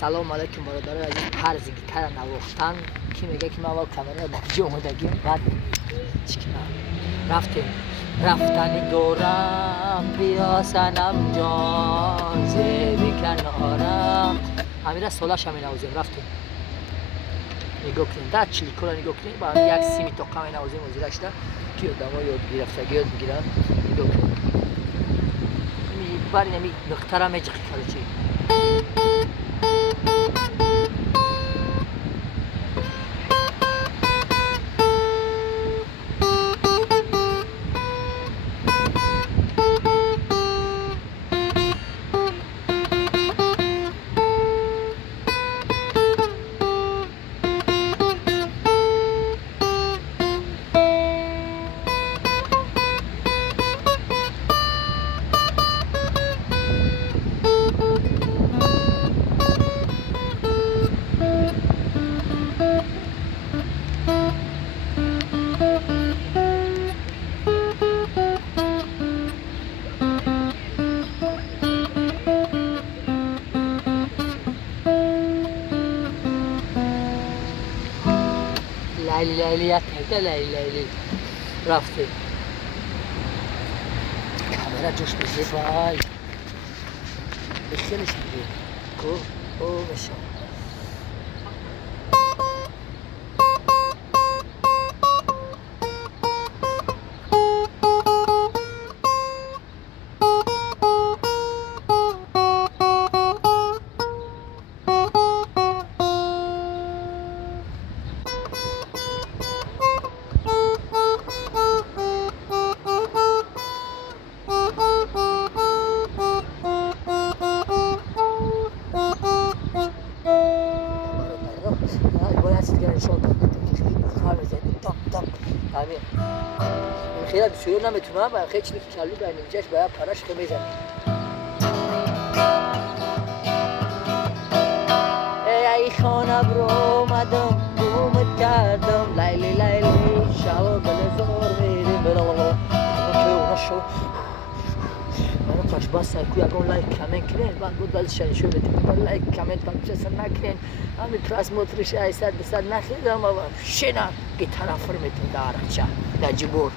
سلام علیکم برادرای عزیز. هر گیتار نواختن کی میگه که ما اول کامera با کجا اومدیم بعد چیکار رفتن دورم بیا سنم جان زیبی کنارم همیشه سولاش همین نوازیم رفتیم نگاه کنیم در چلیکو را نگاه کنیم با هم یک سیمی توقع همین نوازیم و زیرش ده که آدم ها یاد گرفتگی یاد بگیرن نگاه کنیم باری نمی نقطه را میجقی کرده چی لیلی یک هده لیلی رفته کامera جوش بزی بای بخیرش میگه کو او بشه خیلی بسیار نمیتونم و خیلی چیزی که کلو به اینجاش باید پرش که میزنیم ای خانه برو آمدم دومت کردم لیلی لیلی شب بلزار میریم بلا که اونا شو منو پاش باست کوی اگه لایک کامنت کنین من بود ولی شنی شو بدیم لایک کامنت پاک چسر نکنین همین پراس موترش 800 200 نخریدم و شنا گیتار فرمیتون دارم چه نجبور